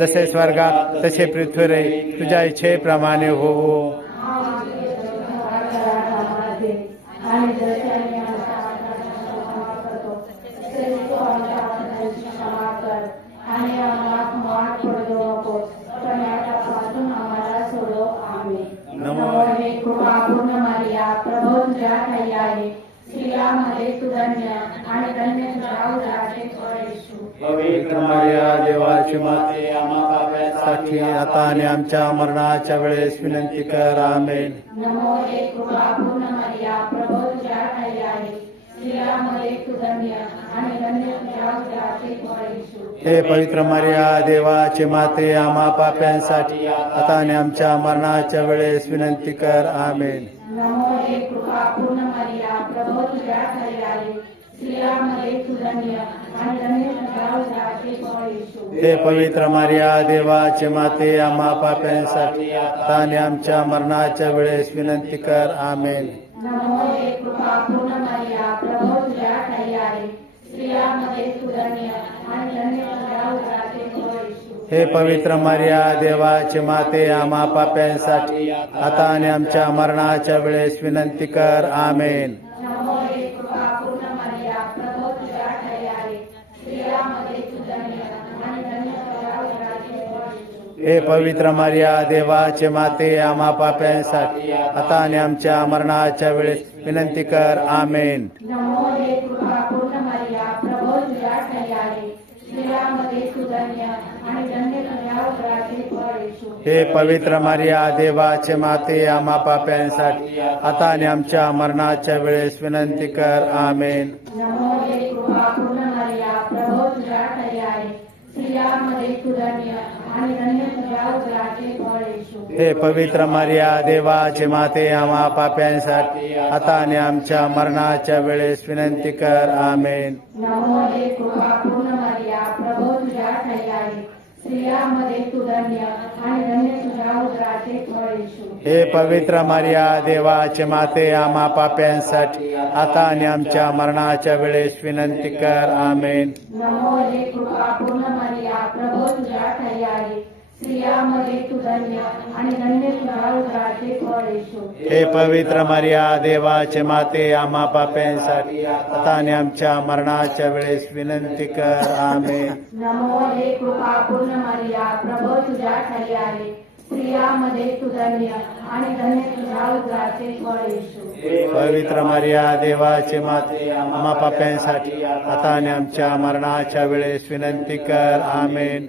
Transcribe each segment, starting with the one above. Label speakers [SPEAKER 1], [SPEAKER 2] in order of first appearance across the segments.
[SPEAKER 1] जसे स्वर्गात तसे पृथ्वीवर तुझ्या इच्छेप्रमाणे होवो
[SPEAKER 2] आणि जसे आम्ही आमच्या अपराधांना क्षमा करतो तसे तू आमच्या अपराधांची क्षमा कर आणि आम्हाला माठ पडू नको पण पासून आम्हाला सोडव आम्ही
[SPEAKER 1] नमो
[SPEAKER 2] हे कृपा पूर्ण मारिया प्रभू तुझ्या ठाई आहे स्त्रियामध्ये तू धन्य आणि धन्य तुझ्या उदराचे फळ येशू
[SPEAKER 1] पवित्र मर्या देवाची माते आम्हा पाप्यांसाठी आता आणि आमच्या मरणाच्या वेळेस विनंती कर आमेन.
[SPEAKER 2] हे
[SPEAKER 1] हे पवित्र मर्या देवाची माते आम्हा पाप्यांसाठी आता आणि आमच्या मरणाच्या वेळेस विनंती कर आमेन.
[SPEAKER 2] नमो हे कृपा पूर्ण मरिया प्रभू
[SPEAKER 1] हे पवित्र मर्या देवाचे माते आम्हा पाप्यांसाठी आता आणि आमच्या मरणाच्या वेळेस विनंती कर. आमेन.
[SPEAKER 2] हे
[SPEAKER 1] हे पवित्र मर्या देवाचे माते आम्हा पाप्यांसाठी आता आणि आमच्या मरणाच्या वेळेस विनंती कर. आमेन.
[SPEAKER 2] हे
[SPEAKER 1] पवित्र मर्या देवाचे माते आम्हा पाप्यांसाठी आता आणि आमच्या मरणाच्या वेळेस विनंती कर आमेन.
[SPEAKER 2] हे
[SPEAKER 1] पवित्र मर्या देवाचे माते आम्हा पाप्यांसाठी आता आणि आमच्या मरणाच्या वेळेस विनंती कर आमेन.
[SPEAKER 2] तुझ्या
[SPEAKER 1] हे पवित्र मर्या देवाचे माते आम्हा पाप्यांसाठी आता आणि आमच्या मरणाच्या वेळेस विनंती कर. आमेन
[SPEAKER 2] नमो हे कृपा पूर्ण मरिया प्रभू तुझ्या ठाई आहे स्त्रियामध्ये तू धन्य आणि धन्य तुझ्या उदराचे फळ येशू
[SPEAKER 1] हे पवित्र मर्या देवाचे माते आम्हा पाप्यांसाठी आता आणि आमच्या मरणाच्या वेळेस विनंती कर. आमेन.
[SPEAKER 2] नमो हे कृपा पूर्ण मरिया प्रभू तुझ्या ठाई आहे स्त्रियामध्ये तू धन्य आणि धन्य तुझ्या उदराचे फळ येशू.
[SPEAKER 1] हे पवित्र मर्या देवाचे माते आम्हा पाप्यांसाठी आता आणि आमच्या मरणाच्या वेळेस विनंती कर. आमेन.
[SPEAKER 2] नमो हे कृपा पूर्ण मरिया प्रभू तुझ्या ठाई आहे. स्त्रियामध्ये तू धन्य
[SPEAKER 1] पवित्र मर्या देवाचे माते आम्हा पाप्यांसाठी आता आणि आमच्या मरणाच्या वेळेस विनंती कर. आमेन.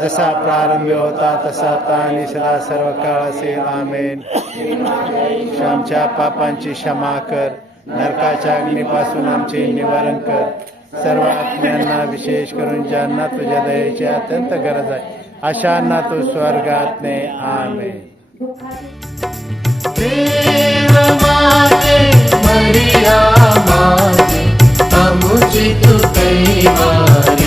[SPEAKER 1] जसा प्रारंभ होता तसा आता आणि सदा सर्व काळ असेल. आमेन. आमच्या पापांची क्षमा कर. नरकाच्या अग्नीपासून आमचे निवारण कर. सर्व आत्म्यांना विशेष करून ज्यांना तुझ्या दयेची अत्यंत गरज आहे. अशांना तू स्वर्गात ने
[SPEAKER 3] आमे मरिया माते आमुची कैवारी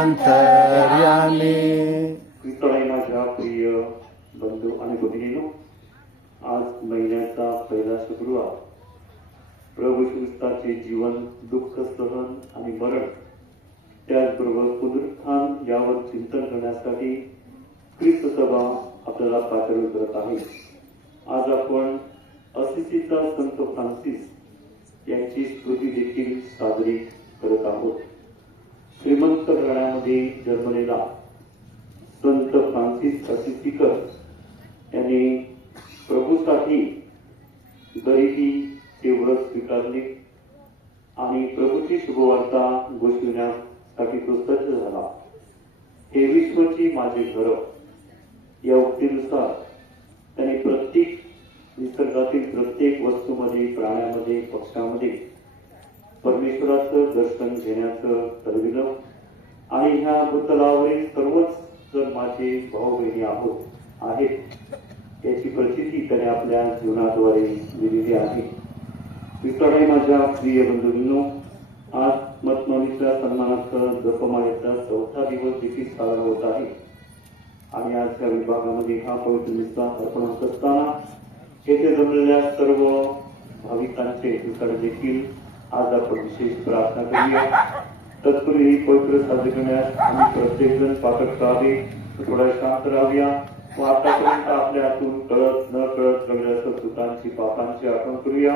[SPEAKER 1] अंतर्यामी
[SPEAKER 4] विश्वची माझे घर या उक्तीनुसार त्याने प्रत्येक निसर्गातील प्रत्येक वस्तूमध्ये प्राण्यामध्ये पक्षामध्ये परमेश्वराचं दर्शन घेण्याचं ठरविलं आणि ह्या भूतलावरील सर्वच जर माझे भाऊ बहिणी आहोत आहेत याची प्रचिती त्याने आपल्या जीवनाद्वारे दिलेली आहे. विठ्ठलाई माझ्या प्रिय बंधूंनो आज मतमौलीच्या सन्मानार्थ जपमाळेचा चौथा दिवस देखील साजरा होत आहे. आणि आज या विभागामध्ये हा पवित्र निष्ठा अर्पण होत असताना येथे जमलेल्या सर्व भाविकांचे हेतूकडे देखील आज आपण विशेष प्रार्थना करूया. तत्पूर्वी पवित्र साजरी करण्यास आम्ही प्रत्येकजण पाकट करावे थोडा शांत राहूया व आतापर्यंत आपल्या हातून कळत न कळत घडलेल्या सुतांची पापांची आठवण करूया.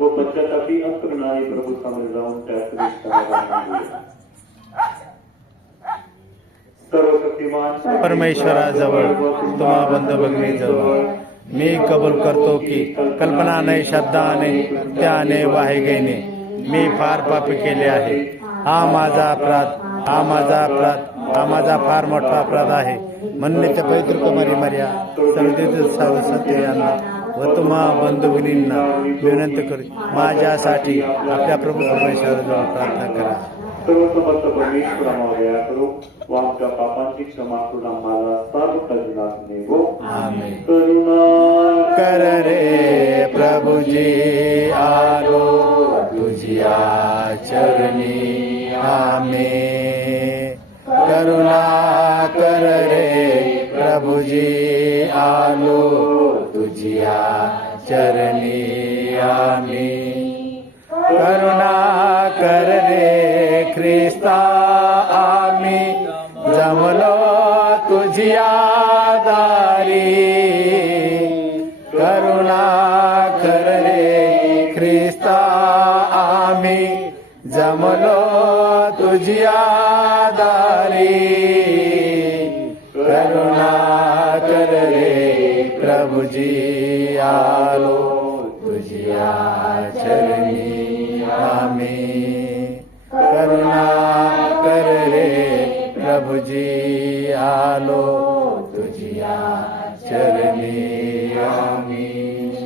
[SPEAKER 4] व पश्चातापी अंतरणाने प्रभू प्रभु जाऊन त्या करूया सर्वशक्तिमान
[SPEAKER 1] परमेश्वराजवळ तुम्हा बंद बघणीजवळ मी कबूल करतो की कल्पना शब्दाने त्याने वाहिगेने मी फार पापी केले आहे. हा माझा अपराध हा माझा अपराध हा माझा फार मोठा अपराध आहे. म्हणणे ते पैतृक मरी मर्या सर्वदेत सत्य यांना. व तुम्हा विनंती करू. माझ्यासाठी आपल्या प्रभू परमेश्वराजवळ प्रार्थना करा.
[SPEAKER 4] सर्वसमर्थ परमेश्वर आम्हाला दया करो व आमच्या पापांची क्षमा करून आम्हाला सार्वता दिनात नेवो
[SPEAKER 1] आमेन.
[SPEAKER 4] करुणा
[SPEAKER 1] कर रे प्रभुजी आलो. तुझिया चरणी आमे करुणा कर रे प्रभुजी आलो. तुझिया चरणी आमे करुणा कर रे ख्रिस्ता मुझी आलो तुझिया चरणी आम्ही. करुणा कर रे प्रभुजी आलो तुझिया चरणी आम्ही.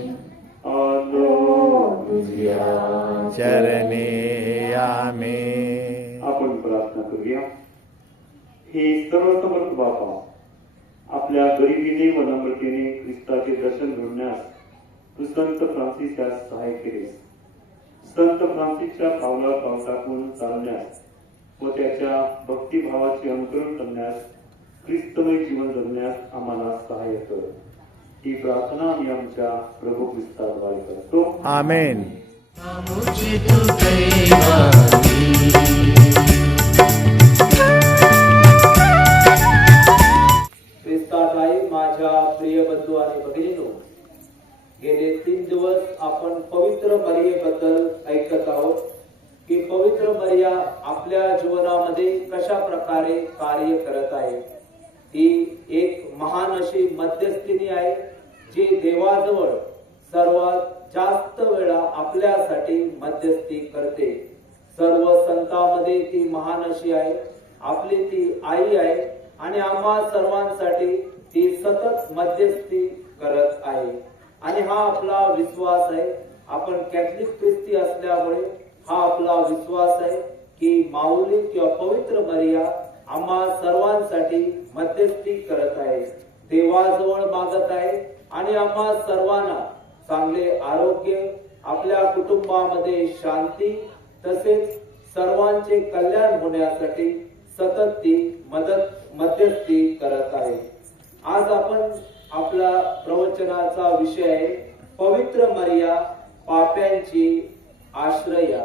[SPEAKER 4] आलो
[SPEAKER 1] तुझिया चरणी आम्ही.
[SPEAKER 4] आपण प्रार्थना करूया. हे सर्वसमर्थ बापा आपल्या गरिबीने व नम्रतेने ख्रिस्ताचे दर्शन घडण्यास तू संत फ्रान्सिस यास सहाय्य केलेस संत फ्रान्सिसच्या पावला पाव टाकून चालण्यास व त्याच्या भक्तिभावाचे अनुकरण करण्यास ख्रिस्तमय जीवन जगण्यास आम्हाला सहाय्य कर. ही प्रार्थना आम्ही आमच्या प्रभू ख्रिस्ताद्वारे करतो.
[SPEAKER 1] आमेन.
[SPEAKER 5] गेले तीन दिवस आपण पवित्र मरियेबद्दल ऐकत आहोत की पवित्र मर्या आपल्या जीवनामध्ये कशा प्रकारे कार्य करत आहे. ती एक महान अशी मध्यस्थिनी आहे जी देवाजवळ सर्वात जास्त वेळा आपल्यासाठी मध्यस्थी करते. सर्व संतांमध्ये ती महान अशी आहे आपली ती आई आहे आणि आम्हा सर्वांसाठी ती सतत मध्यस्थी करत आहे. आणि हा आपला विश्वास आहे. आपण कॅथलिक ख्रिस्ती असल्यामुळे हा आपला विश्वास आहे की माऊली किंवा पवित्र मरिया आम्हा सर्वांसाठी मध्यस्थी करत आहे. देवाजवळ मागत आहे आणि आम्हा सर्वांना चांगले आरोग्य आपल्या कुटुंबामध्ये शांती तसेच सर्वांचे कल्याण होण्यासाठी सतत ती मदत मध्यस्थी करत आहे. आज आपण आपला प्रवचनाचा विषय आहे पवित्र मर्या पाप्यांची आश्रया.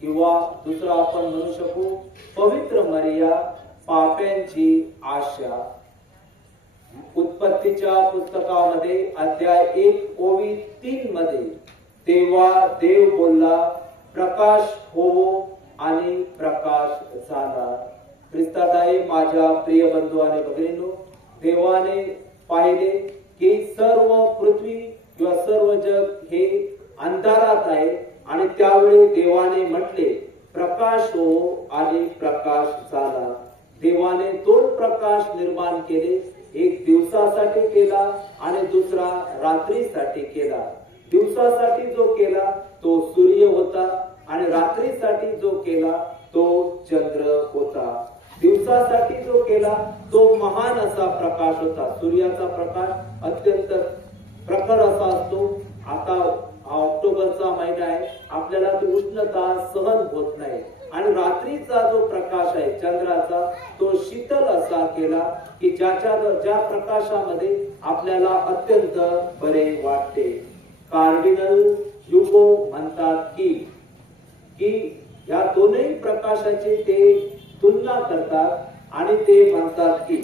[SPEAKER 5] किंवा दुसरा आपण म्हणू शकू पवित्र मर्या पाप्यांची आशा. उत्पत्तीच्या पुस्तकामध्ये अध्याय एक ओवी तीन मध्ये तेव्हा देव बोलला प्रकाश होवो आणि प्रकाश झाला ख्रिस्ताताई माझ्या प्रिय बंधू आणि भगिनींनो देवाने पाहिले की सर्व पृथ्वी किंवा सर्व जग हे अंधारात आहे आणि त्यावेळी देवाने म्हटले प्रकाश हो आणि प्रकाश झाला. देवाने दोन प्रकाश निर्माण केले एक दिवसासाठी केला आणि दुसरा रात्रीसाठी केला. दिवसासाठी जो केला तो सूर्य होता आणि रात्रीसाठी जो केला तो चंद्र होता. दिवसासाठी जो केला तो महान असा प्रकाश होता. सूर्याचा प्रकाश अत्यंत प्रखर असा असतो. आता हा ऑक्टोबरचा महिना आहे. आपल्याला ती उष्णता सहन होत नाही. आणि रात्रीचा जो प्रकाश आहे चंद्राचा तो शीतल असा केला की ज्याच्या ज्या प्रकाशामध्ये आपल्याला अत्यंत बरे वाटते. कार्डिनल युगो म्हणतात की की या दोनही प्रकाशाचे ते तुलना करतात आणि ते म्हणतात की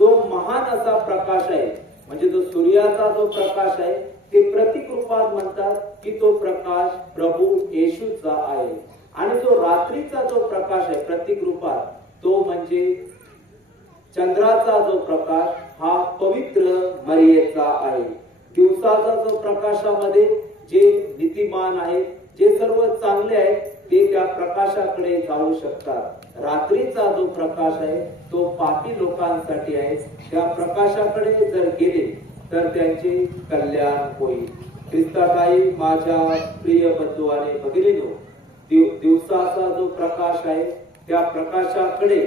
[SPEAKER 5] जो महान असा प्रकाश आहे म्हणजे जो सूर्याचा जो प्रकाश आहे ते प्रतीक रूपात म्हणतात की तो प्रकाश प्रभू येशूचा आहे. आणि जो रात्रीचा जो प्रकाश आहे प्रतीक रूपात तो म्हणजे चंद्राचा जो प्रकाश हा पवित्र मर्येचा आहे. दिवसाचा जो प्रकाशामध्ये जे नीतिमान आहे जे सर्व चांगले आहेत ते त्या प्रकाशाकडे जाऊ शकतात. रात्रीचा जो प्रकाश आहे तो पापी लोकांसाठी आहे. त्या प्रकाशाकडे जर गेले तर त्यांचे कल्याण होईल. ख्रिस्ताताई माझ्या प्रिय बंधू आणि भगिनीनो दिवसाचा जो प्रकाश आहे त्या प्रकाशाकडे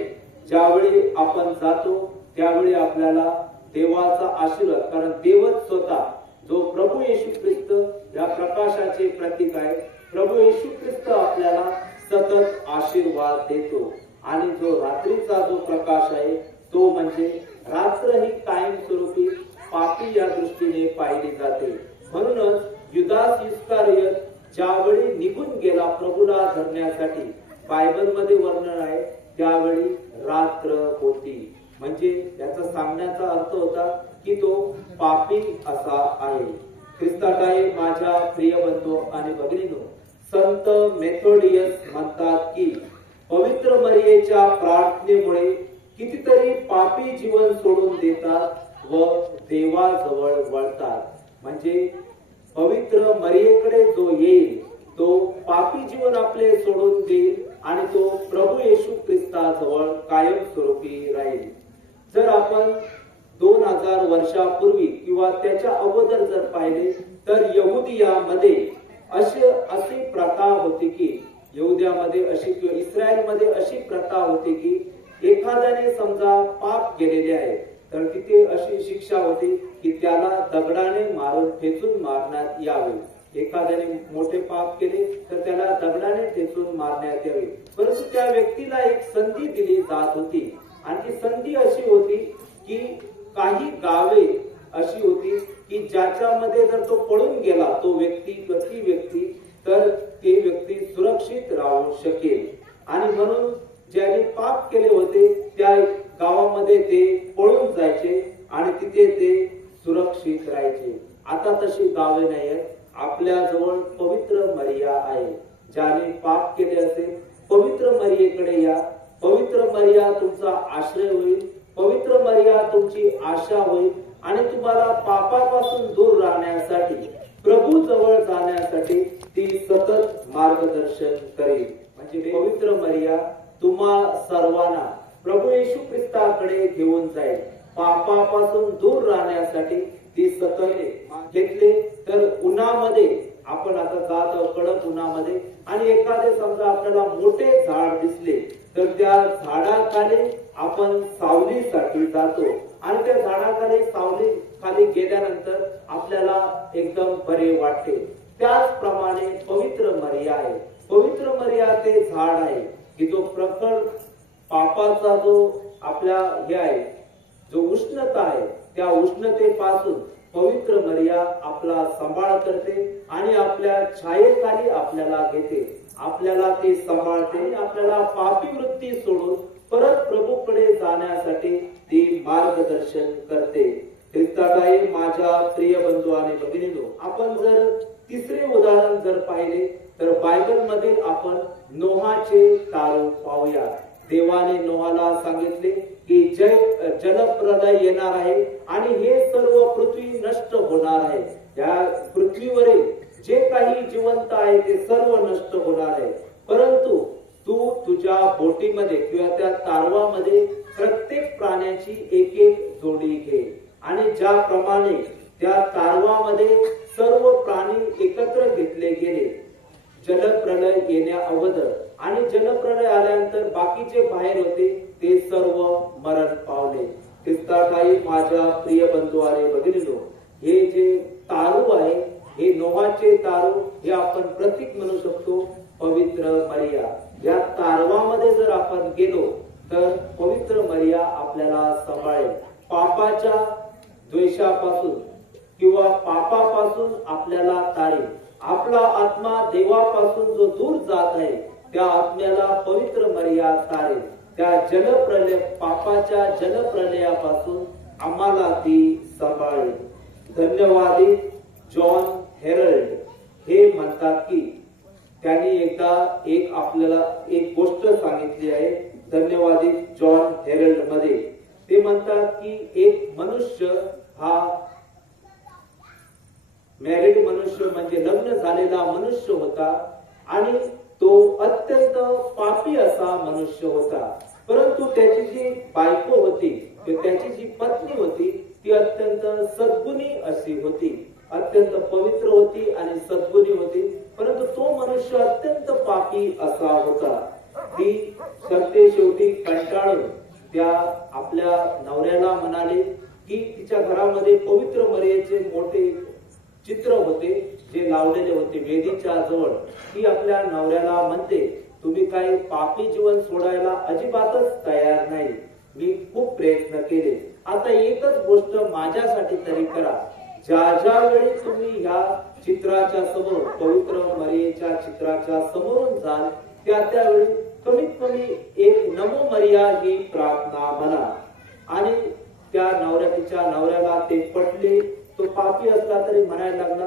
[SPEAKER 5] ज्यावेळी आपण जातो त्यावेळी आपल्याला देवाचा आशीर्वाद कारण देवच स्वतः जो प्रभू येशू ख्रिस्त या प्रकाशाचे प्रतीक आहे. प्रभू येशू ख्रिस्त आपल्याला सतत आशीर्वाद देतो. आणि जो रात्रीचा जो प्रकाश आहे तो म्हणजे रात्र ही कायमस्वरूपी पापी या दृष्टीने पाहिली जाते. म्हणूनच युदास इस्कारियत ज्यावेळी निघून गेला प्रभूला धरण्यासाठी बायबलमध्ये वर्णन आहे त्यावेळी रात्र होती. म्हणजे याचा सांगण्याचा अर्थ होता की तो पापी असा आहे. ख्रिस्ताटाई माझ्या प्रिय बंधू आणि भगिनीनो संत मेथोडियस म्हणतात की पवित्र मरियेच्या प्रार्थनेमुळे कितीतरी पापी जीवन सोडून देतात व देवाजवळ वळतात. म्हणजे पवित्र मरियेकडे जो येईल तो पापी जीवन आपले सोडून देईल आणि तो प्रभू येशू ख्रिस्ताजवळ कायमस्वरूपी राहील. जर आपण दोन हजार वर्षापूर्वी किंवा त्याच्या अगोदर जर पाहिले तर यहुदियामध्ये अशी अशी प्रथा होती की येऊद्यामध्ये अशी किंवा इस्रायलमध्ये अशी प्रथा होती की एखाद्याने समजा पाप केलेले आहे तर तिथे अशी शिक्षा होती की त्याला दगडाने मारून ठेचून मारण्यात यावे. एखाद्याने मोठे पाप केले तर त्याला दगडाने ठेचून मारण्यात यावे. परंतु त्या व्यक्तीला एक संधी दिली जात होती. आणि ती संधी अशी होती की काही गावे अशी होती की ज्याच्यामध्ये जर तो पळून गेला तो व्यक्ती किंवा व्यक्ती तर ती व्यक्ती सुरक्षित राहू शकेल. आणि म्हणून ज्याने पाप केले होते त्या गावामध्ये ते पळून जायचे आणि तिथे ते सुरक्षित राहायचे. आता तशी गावे नाही आहेत आपल्या जवळ पवित्र मर्या आहे. ज्याने पाप केले असेल पवित्र मर्येकडे या. पवित्र मर्या तुमचा आश्रय होईल. पवित्र मर्या तुमची आशा होईल. आणि तुम्हाला पापापासून दूर राहण्यासाठी प्रभू जवळ जाण्यासाठी ती सतत मार्गदर्शन करेल. म्हणजे पवित्र मर्या तुम्हा सर्वांना प्रभू येशू ख्रिस्ताकडे घेऊन जाईल. पापापासून दूर राहण्यासाठी ती सतत घेतले तर उन्हामध्ये आपण आता जात कडक उन्हामध्ये आणि एखादे समजा आपल्याला मोठे झाड दिसले तर त्या झाडाखाली आपण सावलीसाठी जातो. आणि त्या झाडाखाली सावली खाली गेल्यानंतर आपल्याला एकदम बरे वाटते. त्याचप्रमाणे पवित्र मर्या आहे. पवित्र मर्या ते झाड आहे. की जो प्रखर पापाचा जो आपल्या हे आहे जो उष्णता आहे त्या उष्णतेपासून पवित्र मर्या आपला सांभाळ करते आणि आपल्या छायेखाली आपल्याला घेते. आपल्याला ते सांभाळते आणि आपल्याला पापी वृत्ती सोडून परत प्रभूकडे जाण्यासाठी ती मार्गदर्शन करते. ख्रिस्ताताई माझ्या प्रिय बंधू आणि भगिनीनो आपण जर तिसरे उदाहरण जर पाहिले तर बायबल मधील आपण नोहाचे तारू पाहूया देवाने नोहाला सांगितले की जय जलप्रलय येणार आहे आणि हे सर्व पृथ्वी नष्ट होणार आहे. या पृथ्वीवरील जे काही जिवंत आहे ते सर्व नष्ट होणार आहे. परंतु तू तुझ्या बोटीमध्ये किंवा त्या तारवामध्ये प्रत्येक प्राण्याची एक एक जोडी घे. आणि ज्याप्रमाणे त्या तारवामध्ये सर्व प्राणी एकत्र घेतले गेले जलप्रलय येण्या अगोदर आणि जलप्रलय आल्यानंतर बाकीचे बाहेर होते ते सर्व मरण पावले. ख्रिस्ता काही माझ्या प्रिय बंधू आले बघितलो हे जे तारू आहे हे नोहाचे तारू हे आपण प्रतीक म्हणू शकतो पवित्र मरिया. या तारवामध्ये जर आपण गेलो तर पवित्र मर्या आपल्याला सांभाळेल. पापाच्या द्वेषापासून किंवा पापापासून आपल्याला तारेल. आपला आत्मा देवापासून जो दूर जात आहे त्या आत्म्याला पवित्र मर्या तारेल. त्या जलप्रलय पापाच्या जलप्रलयापासून आम्हाला ती सांभाळेल. धन्यवादी जॉन हेरल्ड. हे म्हणतात की त्यांनी एकदा एक आपल्याला एक गोष्ट सांगितली आहे. धन्यवादित जॉन हेरल्डमध्ये ते म्हणतात की एक मनुष्य हा मॅरिड मनुष्य म्हणजे लग्न झालेला मनुष्य होता आणि तो अत्यंत पापी असा मनुष्य होता. परंतु त्याची जी बायको होती त्याची जी पत्नी होती ती अत्यंत सद्गुणी अशी होती. अत्यंत पवित्र होती आणि सद्गुणी होती. परंतु तो मनुष्य अत्यंत पापी असा होता. ती सत्य शेवटी कंटाळून त्या आपल्या नवऱ्याला म्हणाले की तिच्या घरामध्ये पवित्र मर्याचे मोठे चित्र होते जे लावलेले होते वेदीच्या जवळ. ती आपल्या नवऱ्याला म्हणते तुम्ही काही पापी जीवन सोडायला अजिबातच तयार नाही. मी खूप प्रयत्न केले. आता एकच गोष्ट माझ्यासाठी तरी करा. ज्या ज्या वेळी तुम्ही ह्या चित्राच्या समोर पवित्र मरियेच्या चित्राच्या समोरून जाल. त्या त्यावेळी कमीत कमी एक नमो मरिया ही प्रार्थना म्हणा. आणि त्या नवऱ्याच्या नवऱ्याला ते पटले. तो पापी असला तरी म्हणायला लागला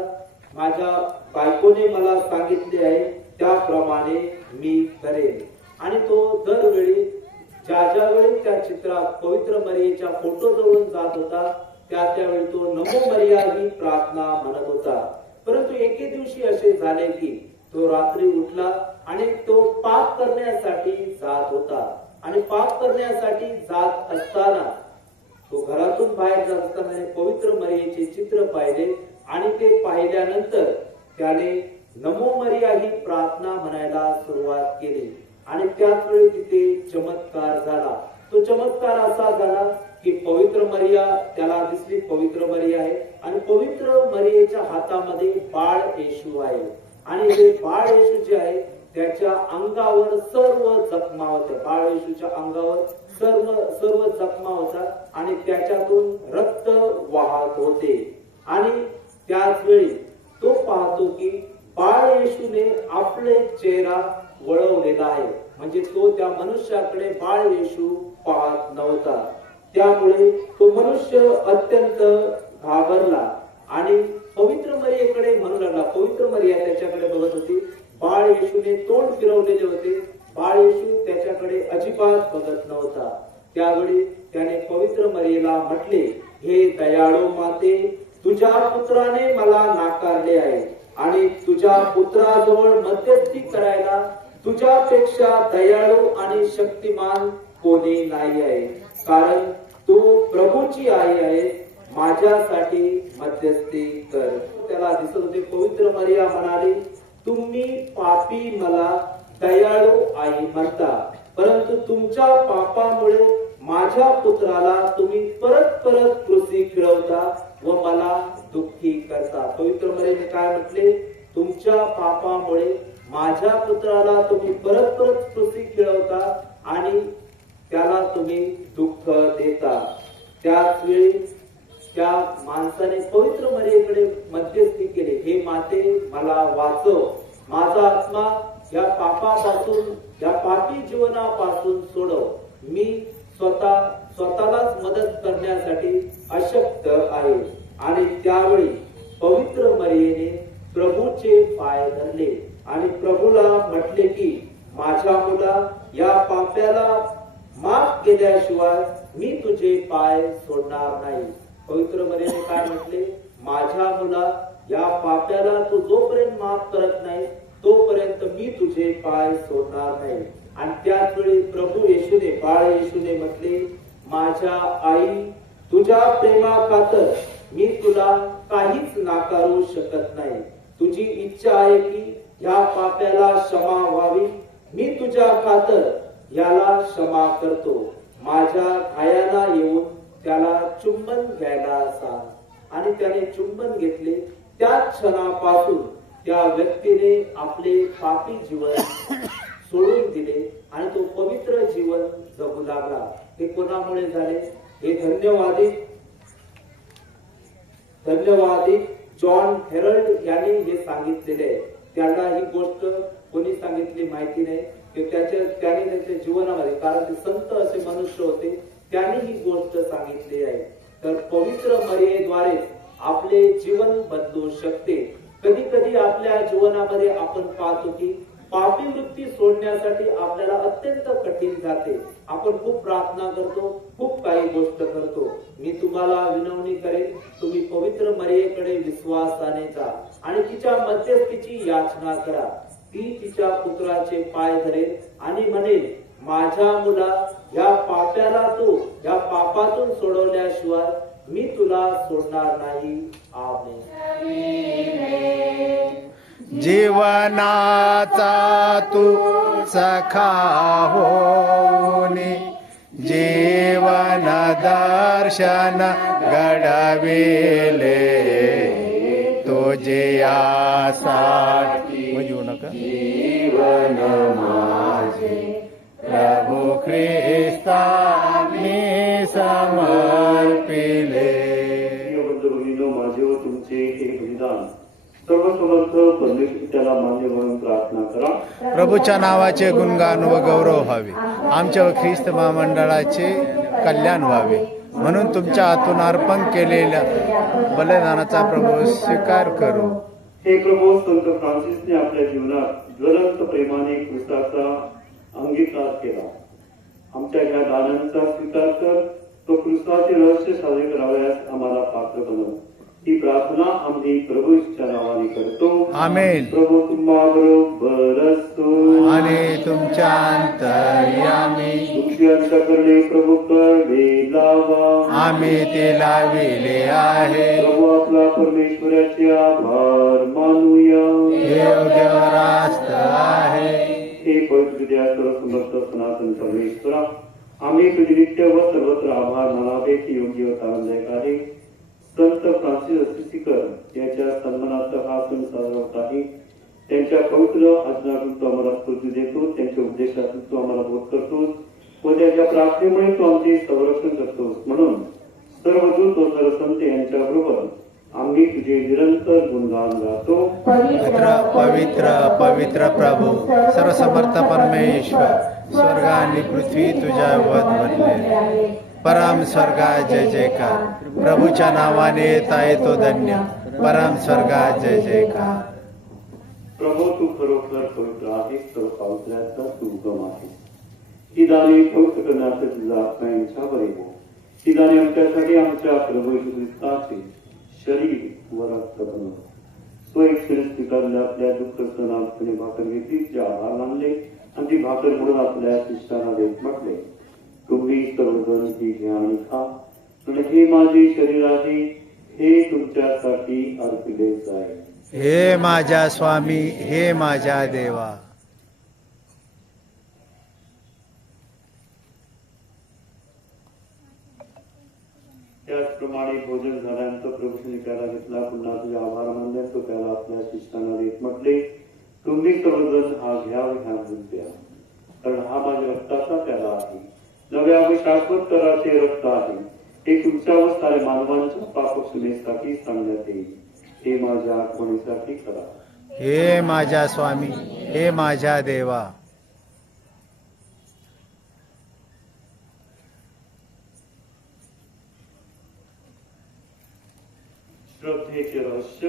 [SPEAKER 5] माझ्या बायकोने मला सांगितले आहे त्याप्रमाणे मी करेन. आणि तो दरवेळी ज्या ज्या वेळी त्या चित्रात पवित्र मरियेच्या फोटो जवळून जात होता त्या त्यावेळी तो नमो मर्या ही प्रार्थना म्हणत होता. परंतु एके दिवशी असे झाले की तो रात्री उठला आणि तो पाप करण्यासाठी जात होता. आणि पाप करण्यासाठी जात असताना तो घरातून बाहेर जात असताना पवित्र मरियेचे चित्र पाहिले आणि ते पाहिल्यानंतर त्याने नमो मरिया ही प्रार्थना म्हणायला सुरुवात केली. आणि त्याच वेळी तिथे चमत्कार झाला. तो चमत्कार असा झाला की पवित्र मरिया त्याला दिसली पवित्र मरिया आहे. आणि पवित्र मरियेच्या हातामध्ये बाळ येशू आहे. आणि हे बाळ येशू जे आहे त्याच्या अंगावर सर्व जखमा होत्या बाळ येशूच्या अंगावर सर्व सर्व जखमा होतात आणि त्याच्यातून रक्त वाहत होते. आणि त्याच वेळी तो पाहतो की बाळ येशूने आपले चेहरा वळवलेला आहे. म्हणजे तो त्या मनुष्याकडे बाळ येशू पाहत नव्हता. त्यामुळे तो मनुष्य अत्यंत घाबरला आणि पवित्र मर्यादेकडे म्हणू लागला. पवित्र मर्या त्याच्याकडे बघत होती. बाळ येशूने तोंड फिरवलेले होते. बाळ येशू त्याच्याकडे अजिबात बघत नव्हता. त्यावेळी त्याने पवित्र मरियेला म्हटले हे दयाळू माते तुझ्या पुत्राने मला नाकारले आहे आणि तुझ्या पुत्राजवळ मध्यस्थी करायला तुझ्यापेक्षा दयाळू आणि शक्तिमान कोणी नाही आहे. कारण तू प्रभूची आई आहे माझ्यासाठी मध्यस्थी कर. त्याला दिसत होते पवित्र मर्या म्हणाली तुम्ही पापी मला दयाळू आई म्हणता परंतु तुमच्या पापामुळे माझ्या पुत्राला तुम्ही परत परत कृषी खिळवता व मला दुःखी करता. पवित्र मरेने काय म्हटले? तुमच्या पापामुळे माझ्या पुत्राला तुम्ही परत परत कृषी खिळवता आणि त्याला तुम्ही दुःख देता त्याच वेळी त्या माणसाने पवित्र मर्यादेकडे मध्यस्थी केले. हे माते मला वाचव. माझा आत्मा या पापापासून या पापी जीवनापासून सोडव. मी स्वतः स्वतःलाच मदत करण्यासाठी अशक्त आहे. आणि त्यावेळी पवित्र मर्यादेने प्रभूचे पाय धरले. आणि प्रभूला म्हटले की माझ्या मुला या पाप्याला माफ केल्याशिवाय मी तुझे पाय सोडणार नाही. पवित्र मरेने काय म्हटले? माझ्या मुला या पाप्याला तू जोपर्यंत माफ करत नाही तोपर्यंत मी तुझे पाय सोडणार नाही. आणि त्याच वेळी प्रभू येशूने बाळ येशूने म्हटले माझ्या आई तुझ्या प्रेमा खातर मी तुला काहीच नाकारू शकत नाही. तुझी इच्छा आहे की या पाप्याला क्षमा व्हावी. मी तुझ्या खातर याला क्षमा करतो. माझ्या घायाला येऊन त्याला चुंबन घ्यायला सांग आणि त्याने चुंबन घेतले. त्याच क्षणापासून त्या व्यक्तीने आपले पापी जीवन सोडून दिले आणि तो पवित्र जीवन जगू लागला. हे कोणामुळे झाले? हे धन्यवादित धन्यवादित जॉन हेरल्ड यांनी हे सांगितलेले आहे. त्यांना ही गोष्ट कोणी सांगितली माहिती नाही. त्याच्या त्याने त्यांच्या जीवनामध्ये कारण ते संत असे मनुष्य होते त्याने ही गोष्ट सांगितली आहे. तर पवित्र मर्यादेद्वारे आपले जीवन बदलू शकते. कधी कधी आपल्या जीवनामध्ये आपण पाहतो की पापी वृत्ती सोडण्यासाठी आपल्याला अत्यंत कठीण जाते. आपण खूप प्रार्थना करतो खूप काही गोष्ट करतो. मी तुम्हाला विनवणी करेन तुम्ही पवित्र मर्यादेकडे विश्वासाने जा आणि तिच्या मध्यस्थीची याचना करा. ती तिच्या पुत्राचे पाय धरेल आणि म्हणेल माझ्या मुला या पाप्याला तू या पापातून सोडवल्याशिवाय मी तुला सोडणार नाही. आमेन.
[SPEAKER 1] जीवनाचा तू सखा होने जीवन दर्शन घडविले तुझे आसाठ माझे प्रभू ख्रिस्ता मी समर्पिले।
[SPEAKER 4] माझे व तुमचे हे बलिदान सर्वसमर्थ परमेश्वर त्याला मान्य म्हणून प्रार्थना करा.
[SPEAKER 1] प्रभूच्या नावाचे गुणगान व गौरव व्हावे. आमच्या व ख्रिस्त महामंडळाचे कल्याण व्हावे. म्हणून तुमच्या हातून अर्पण केलेल्या बलिदानाचा प्रभू स्वीकार करू.
[SPEAKER 4] हे प्रभू संत फ्रान्सिसने आपल्या जीवनात ज्वलंत प्रेमाने ख्रिस्ताचा अंगीकार केला. आमच्या ह्या दानांचा स्वीकार कर तो ख्रिस्ताचे रहस्य साजरे करावयास आम्हाला पात्र बनव. ही प्रार्थना आम्ही प्रभूच्या नावाने करतो.
[SPEAKER 1] आमेन.
[SPEAKER 4] प्रभू तुम्हा बरोबर असतो
[SPEAKER 1] आणि तुमच्या अंतर्यामी.
[SPEAKER 4] तुमची अंतकरणे प्रभू कळवे लावा.
[SPEAKER 1] आम्ही ते लाविले आहे.
[SPEAKER 4] प्रभू आपला परमेश्वराचे आभार मानूया.
[SPEAKER 1] हे योग्य
[SPEAKER 4] परमेश्वरा आम्ही तुझे नित्य व सर्वत्र आभार मानावे की योग्य व आनंददायक आहे. संत फ्रान्सिस असिसीकर यांच्या सन्मानार्थ हा सण साजरा होत आहे. त्यांच्या पवित्र आचनातून तू आम्हाला स्फूर्ती देतो त्यांच्या उपदेशातून तू आम्हाला बोध करतोस व त्यांच्या प्रार्थनेमुळे तू आमचे संरक्षण करतोस म्हणून सर्व दूत व सर्व संत यांच्या आम्ही तुझे निरंतर गुणगान गातो.
[SPEAKER 1] पवित्र पवित्र पवित्र प्रभू सर्वसमर्थ परमेश्वर. स्वर्ग आणि पृथ्वी तुझ्या वध भरले परम स्वर्गा जय जयकार। प्रभूच्या नावाने येता येतो धन्य। परम स्वर्गा जय जयकार।
[SPEAKER 4] प्रभू तू खरोखर पवित्र आहेस तर पावसाचा तू उगम आहेस। ही दाने पवित्र करण्याचा तुझा आत्मा यांच्यावर येवो ही दाने आमच्यासाठी आमच्या प्रभू येशू ख्रिस्ताचे शरीर व रक्त बनव तो एक शरीर स्वीकारले आपल्या दुःख सणार्थने भाकर घेतील जे आहार मानले आणि ती भाकर म्हणून आपल्या शिष्टांना देत म्हटले तुम्ही सर्वजण ही घ्या आणि खा आणि हे माझे शरीर आहे हे तुमच्यासाठी अर्पिले जाईल
[SPEAKER 1] हे माझ्या स्वामी हे माझ्या देवा.
[SPEAKER 4] त्याचप्रमाणे भोजन झाल्यानंतर प्रभूने प्याला घेतला पुन्हा तुझे आभार मानले तो प्याला आपल्या शिष्टांना देत म्हटले तुम्ही सर्वजण हा घ्या ह्या प्या कारण हा माझ्या रक्ताचा प्याला आहे. नव्या व शाश्वत कराचे रक्त आहे. हे तुमच्या व सारे मानवांच्या पापक्षमेसाठी सांगण्यात येईल. हे माझ्या आठवणीसाठी करा.
[SPEAKER 1] हे माझ्या स्वामी हे माझ्या देवा.
[SPEAKER 4] श्रद्धेचे रहस्य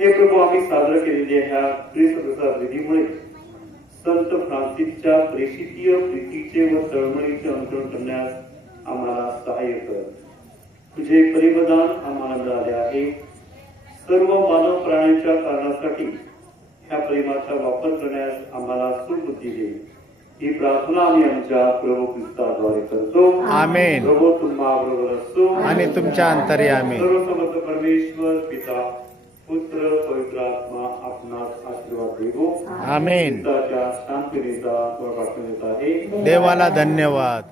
[SPEAKER 4] हे प्रभू आम्ही साजरा केलेल्या ह्या त्रिसप्रसाद विधीमुळे संत फ्रान्सिसच्या प्रेषितीय प्रीतीचे व तळमळीचे अनुकरण करण्यास आम्हाला सहाय्य कर तुझे परिवदान आम्हाला मिळाले आहे. सर्व मानव प्राण्यांच्या कारणासाठी ह्या प्रेमाचा वापर करण्यास आम्हाला सुबुद्धी दे. ही प्रार्थना आम्ही आमच्या प्रभू ख्रिस्ताद्वारे करतो.
[SPEAKER 1] आमेन.
[SPEAKER 4] प्रभू तुम्हा बरोबर असतो
[SPEAKER 1] आणि तुमच्या अंतरी आम्ही
[SPEAKER 4] सर्वसमर्थ परमेश्वर पिता पुत्र पवित्र आत्मा आपणास आशीर्वाद देवो.
[SPEAKER 1] आमेन.
[SPEAKER 4] व
[SPEAKER 1] देवाला धन्यवाद.